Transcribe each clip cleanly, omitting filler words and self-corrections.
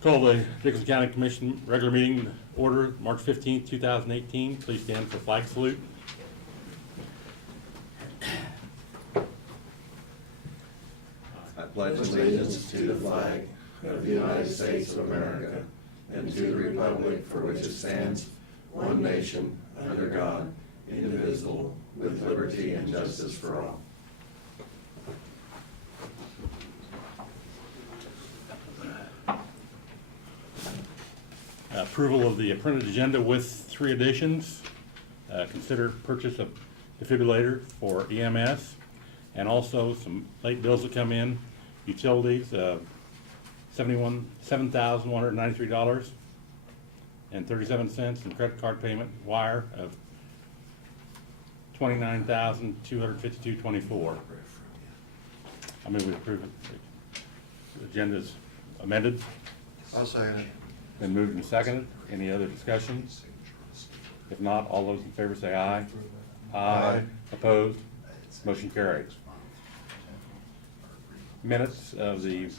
Call the Dickinson County Commission regular meeting order, March 15th, 2018. Please stand for flag salute. I pledge allegiance to the flag of the United States of America and to the republic for which it stands, one nation, under God, indivisible, with liberty and justice for all. Approval of the printed agenda with 3 additions. Consider purchase of defibrillator for EMS, and also some late bills that come in. Utilities, $7,193.37, and credit card payment wire of $29,252.24. I mean, we approve it. The agenda is amended. I'll second it. Been moved and seconded. Any other discussion? If not, all those in favor say aye. Aye. Opposed? Motion carried. Minutes of the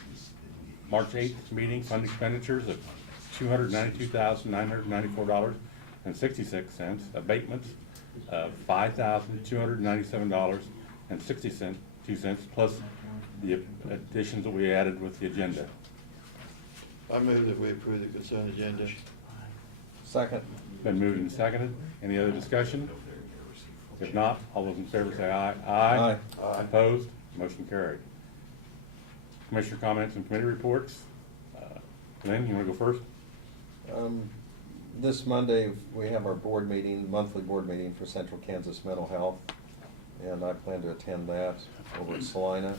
March 8th meeting, fund expenditures of $292,994.66, abatements of $5,297.62, plus the additions that we added with the agenda. I move that we approve the consent agenda. Second. Been moved and seconded. Any other discussion? If not, all those in favor say aye. Aye. Aye. Opposed? Motion carried. Commissioner comments and committee reports. Lynn, you want to go first? This Monday, we have our board meeting, monthly board meeting for Central Kansas Mental Health, and I plan to attend that over at Salina.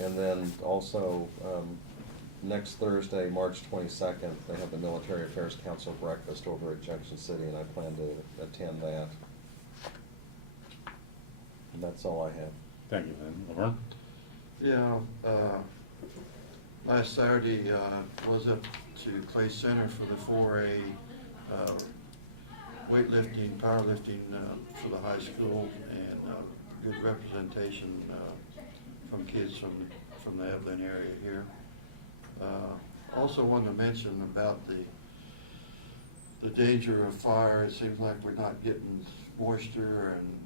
And then also, next Thursday, March 22nd, they have the Military Affairs Council breakfast over at Junction City, and I plan to attend that. And that's all I have. Thank you, Lynn. Laverne? Yeah, last Saturday, was up to Clay Center for the 4A weightlifting, powerlifting for the high school, and good representation from kids from the Evelyn area here. Also wanted to mention about the danger of fire. It seems like we're not getting moisture, and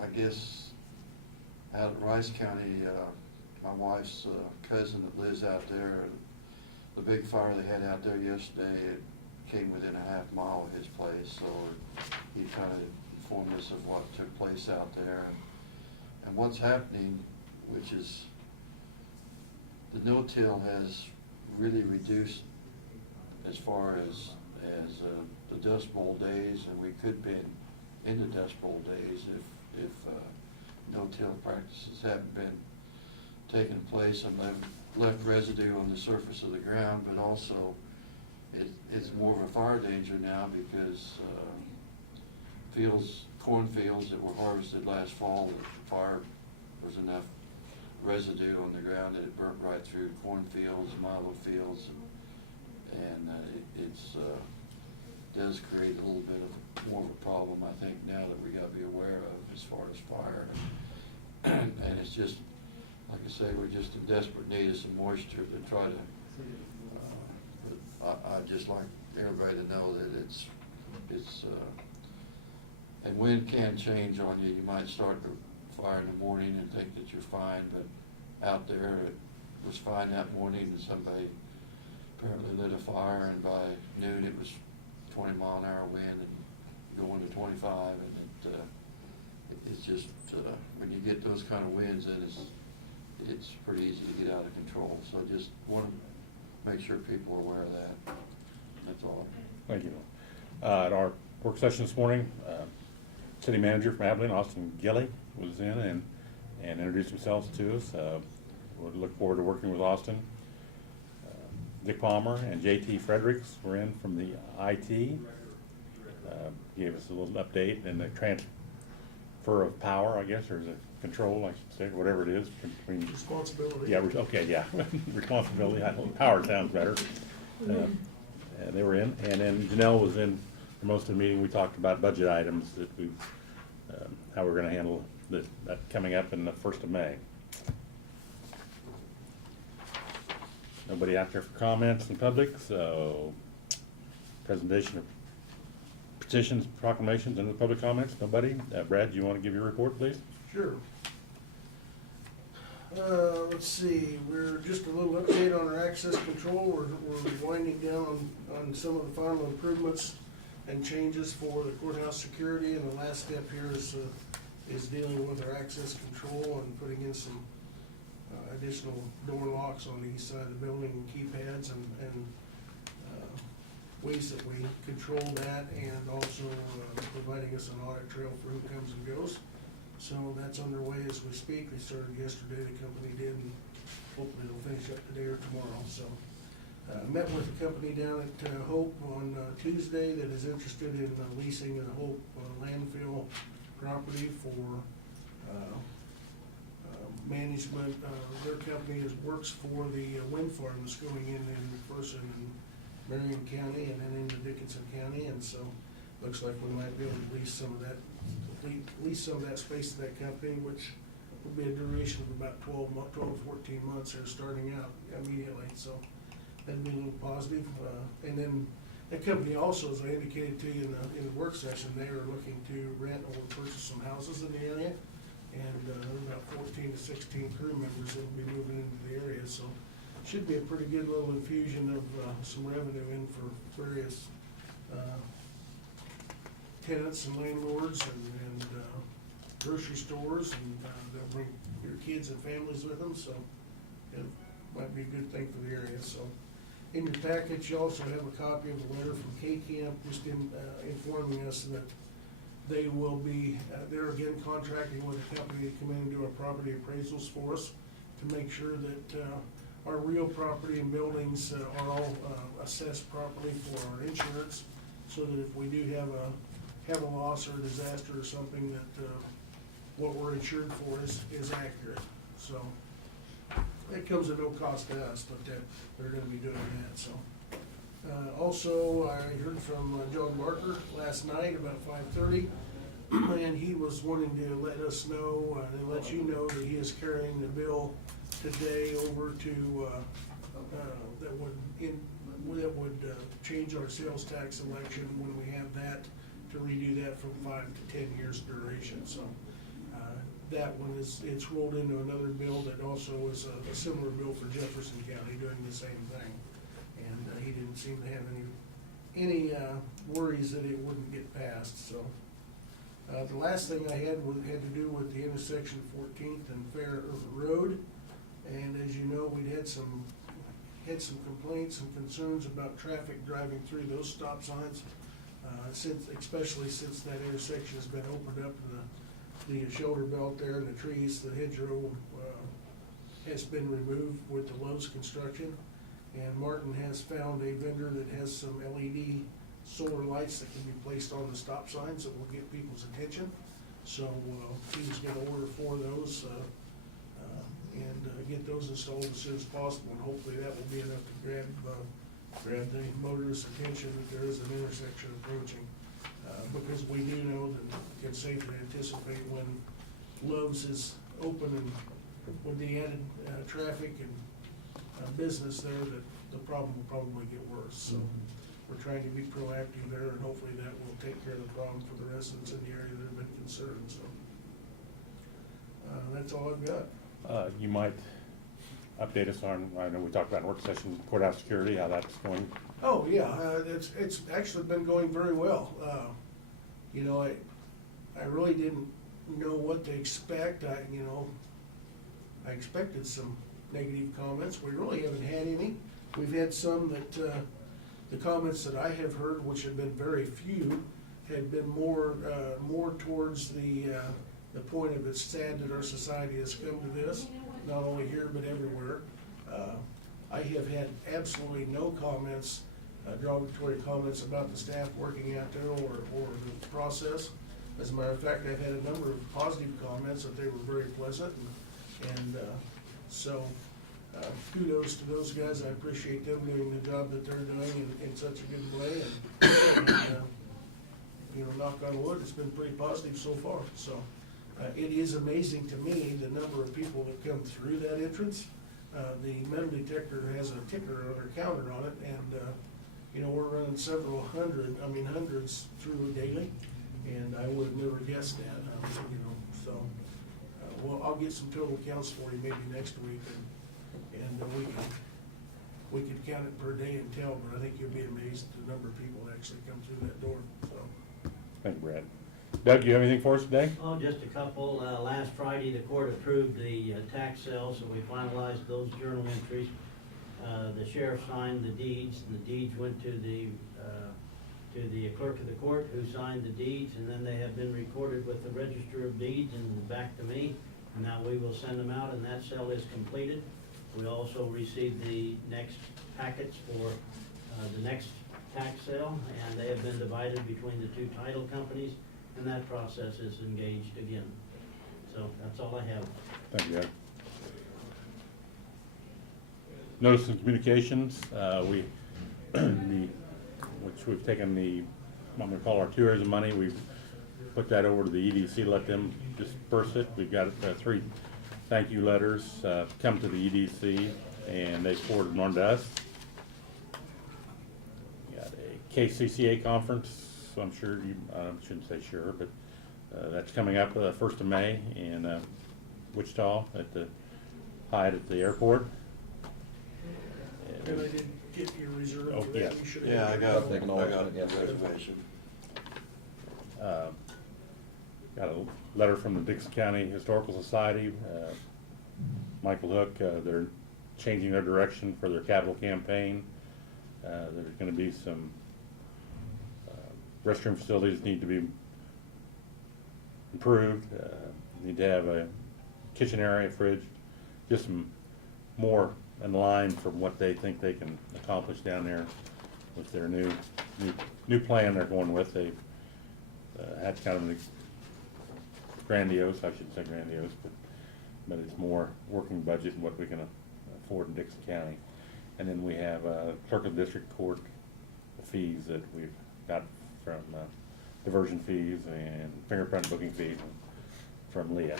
I guess out of Rice County, my wife's cousin that lives out there, the big fire they had out there yesterday, it came within a half mile of his place, so he kind of informed us of what took place out there. And what's happening, which is the no-till has really reduced as far as the Dust Bowl days, and we could be in the Dust Bowl days if no-till practices haven't been taking place and left residue on the surface of the ground. But also it's more of a fire danger now because cornfields that were harvested last fall, the fire was enough residue on the ground that it burnt right through cornfields, milo fields, and it does create a little bit of more of a problem, I think, now that we got to be aware of as far as fire. And it's just, like I say, we're just in desperate need of some moisture to try to, I'd just like everybody to know that it's and wind can change on you. You might start the fire in the morning and think that you're fine, but out there it was fine that morning, and somebody apparently lit a fire, and by noon it was 20-mile-an-hour wind and going to 25, and it's just when you get those kind of winds, then it's pretty easy to get out of control. So just want to make sure people are aware of that. That's all. Thank you. At our work session this morning, City Manager from Abilene, Austin Gilley, was in and introduced themselves to us. We look forward to working with Austin. Dick Palmer and JT Fredericks were in from the IT. Gave us a little update and the transfer of power, I guess, or the control, I should say, whatever it is. Between Responsibility. Yeah, okay, yeah. Responsibility. I think power sounds better. They were in. And then Janelle was in for most of the meeting. We talked about budget items that we, how we're going to handle that coming up in the 1st of May. Nobody out there for comments in public, so presentation of petitions, proclamations, and the public comments, nobody? Brad, do you want to give your report, please? Sure. Let's see, we're just a little update on our access control. We're winding down on some of the final improvements and changes for the courthouse security, and the last step here is dealing with our access control and putting in some additional door locks on the east side of the building and keypads and ways that we control that, and also providing us an audit trail for who comes and goes. So that's underway as we speak. They started yesterday, the company did, and hopefully they'll finish up today or tomorrow. So met with the company down at Hope on Tuesday that is interested in leasing the Hope landfill property for management. Their company works for the wind farm that's going in McPherson and Marion County and then into Dickinson County, and so looks like we might be able to lease some of that space to that company, which will be a duration of about 12 to 14 months. They're starting out immediately, so that'd be a little positive. And then that company also, as I indicated to you in the work session, they are looking to rent or purchase some houses in the area, and about 14 to 16 crew members that will be moving into the area, so should be a pretty good little infusion of some revenue in for various tenants and landlords and grocery stores, and they'll bring your kids and families with them, so it might be a good thing for the area. So in your package, you also have a copy of the letter from K-Camp, just informing us that they will be, they're again contracting with a company to come in and do our property appraisals for us to make sure that our real property and buildings are all assessed properly for our insurance, so that if we do have a loss or a disaster or something, that what we're insured for is accurate. So it comes at no cost to us, but they're gonna be doing that, so. Also, I heard from John Barker last night about 5:30, and he was wanting to let us know, and let you know that he is carrying the bill today over to, that would change our sales tax election when we have that, to redo that from 5 to 10 years duration. So that one it's rolled into another bill that also is a similar bill for Jefferson County doing the same thing. And he didn't seem to have any worries that it wouldn't get passed, so. The last thing I had had to do with the intersection of 14th and Fair Road. And as you know, we'd had some complaints and concerns about traffic driving through those stop signs, especially since that intersection has been opened up and the shoulder belt there and the trees, the hedgerow has been removed with the Lowe's construction. And Martin has found a vendor that has some LED solar lights that can be placed on the stop signs that will get people's attention. So he was gonna order 4 of those and get those installed as soon as possible, and hopefully that will be enough to grab the motorist's attention that there is an intersection approaching. Because we do know that we can safely anticipate when Lowe's is open and with the added traffic and business there, that the problem will probably get worse. So we're trying to be proactive there, and hopefully that will take care of the problem for the residents in the area that have been concerned. So that's all I've got. You might update us on, I know we talked about in work session, courthouse security, how that's going. Oh, yeah, it's actually been going very well. You know, I really didn't know what to expect. I expected some negative comments. We really haven't had any. We've had some that, the comments that I have heard, which have been very few, had been more towards the point of it's sad that our society has come to this, not only here but everywhere. I have had absolutely no comments, derogatory comments about the staff working out there or the process. As a matter of fact, I've had a number of positive comments that they were very pleasant, and so kudos to those guys. I appreciate them doing the job that they're doing in such a good way, and knock on wood, it's been pretty positive so far. So it is amazing to me the number of people that come through that entrance. The metal detector has a ticker or a counter on it, and, you know, we're running hundreds through daily, and I would have never guessed that, you know, so. Well, I'll get some total counts for you maybe next week, and we could count it per day and tell, but I think you'll be amazed at the number of people that actually come through that door, so. Thank you, Brad. Doug, you have anything for us today? Oh, just a couple. Last Friday, the court approved the tax sale, so we finalized those journal entries. The sheriff signed the deeds, and the deeds went to the clerk of the court, who signed the deeds, and then they have been recorded with the Register of Deeds and back to me. And now we will send them out, and that sale is completed. We also received the next packets for the next tax sale, and they have been divided between the two title companies, and that process is engaged again. So that's all I have. Thank you, Doug. Notice and communications, which we've taken I'm gonna call our tourism money, we've put that over to the EDC, let them disperse it. We've got 3 thank you letters come to the EDC, and they forwarded them on to us. We got a KCCA conference, so I'm sure I shouldn't say sure, but that's coming up 1st of May in Wichita at the Hyatt at the airport. And I did get your reserve Oh, for that. yeah. You should have Yeah, I had got your- the reservation. Got a letter from the Dixon County Historical Society, Michael Hook, they're changing their direction for their capital campaign. There's gonna be some restroom facilities need to be improved, need to have a kitchen area, fridge, just some more in line from what they think they can accomplish down there with their new plan they're going with. They had kind of an grandiose, I shouldn't say grandiose, but it's more working budget and what we can afford in Dixon County. And then we have clerk of district court fees that we've got from diversion fees and fingerprint booking fees from Leah.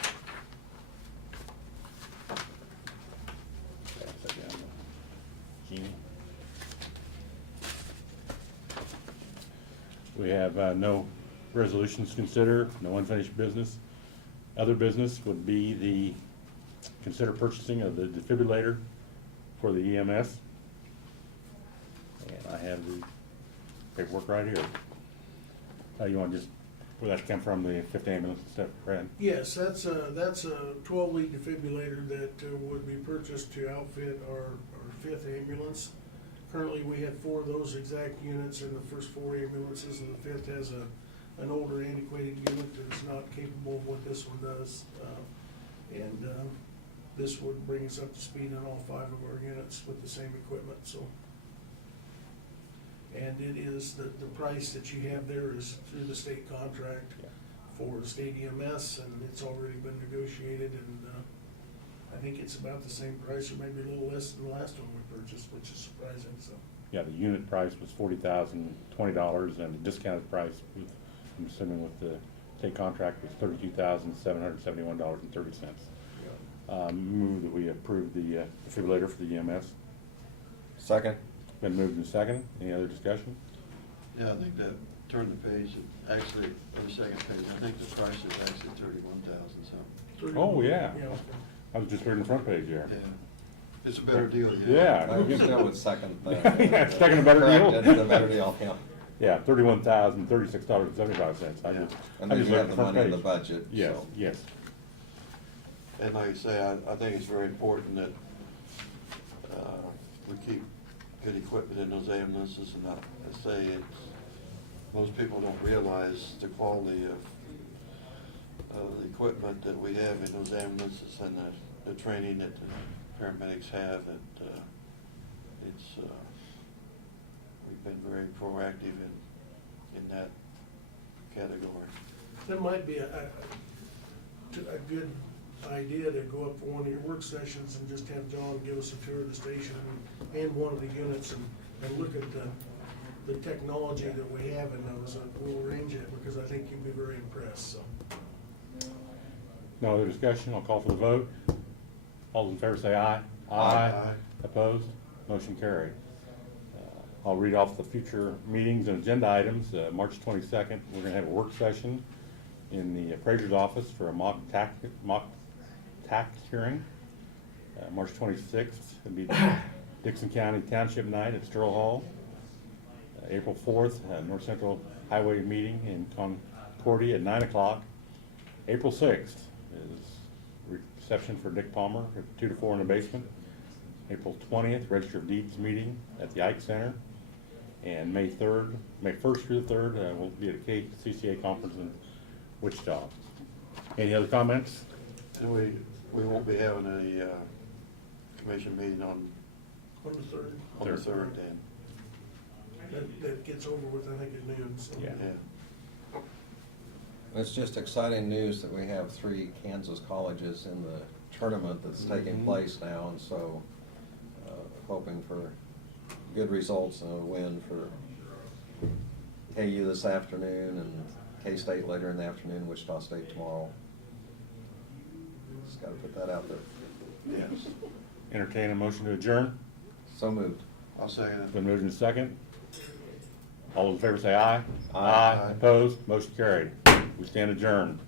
Pass that down to Jeannie. We have no resolutions to consider, no unfinished business. Other business would be the consider purchasing of the defibrillator for the EMS. And I have the paperwork right here. You want to just, where that come from, the 5th ambulance and stuff, Brad? Yes, that's a 12-lead defibrillator that would be purchased to outfit our 5th ambulance. Currently, we have 4 of those exact units in the first 4 ambulances, and the 5th has an older antiquated unit that's not capable of what this one does. This would bring us up to speed on all 5 of our units with the same equipment, so. And it is, the price that you have there is through the state contract for the state EMS, and it's already been negotiated, and I think it's about the same price, or maybe a little less than the last one we purchased, which is surprising, so. Yeah, the unit price was $40,020, and the discounted price, with, I'm assuming with the state contract, was $32,771.30. Move that we approve the defibrillator for the EMS. Second? Been moved and second. Any other discussion? Yeah, I think that, turn the page, actually, on the second page, I think the price is actually 31,000 something. Oh, yeah. I was just reading the front page there. Yeah, it's a better deal. Yeah. I still would second that. Yeah, second a better deal? Correct, it's a better deal, yeah. Yeah, $31,036.75. I Yeah. just, And I then just you looked have at the money in the page. budget, Yes, so. yes. And like I say, I think it's very important that we keep good equipment in those ambulances, and I say most people don't realize the quality of the equipment that we have in those ambulances and the training that the paramedics have. We've been very proactive in that category. That might be a good idea to go up for one of your work sessions and just have John give us a tour of the station and one of the units and look at the technology that we have in those. We'll arrange it because I think you'll be very impressed, so. No other discussion? I'll call for the vote. All in favor say aye. Aye. Opposed? Motion carried. I'll read off the future meetings and agenda items. March 22nd, we're going to have a work session in the appraiser's office for a mock tax hearing. March 26th, it'll be the Dixon County Township Night at Sterling Hall. April 4th, North Central Highway meeting in Concordia at 9 o'clock. April 6th is reception for Dick Palmer at 2 to 4 in the basement. April 20th, Register of Deeds meeting at the Ike Center. And May 1st through the 3rd, we'll be at a KCCA conference in Wichita. Any other comments? And we won't be having a commission meeting on On the third, the Third. 3rd then. that gets over with, I think, at noon, so. Yeah. Yeah. It's just exciting news that we have 3 Kansas colleges in the tournament that's taking place now, and so hoping for good results and a win for KU this afternoon and K-State later in the afternoon, Wichita State tomorrow. Just gotta put that out there. Yes. Entertain a motion to adjourn. So moved. I'll second it. Been moved in second. All those in favor say aye. Aye. Opposed? Motion carried. We stand adjourned.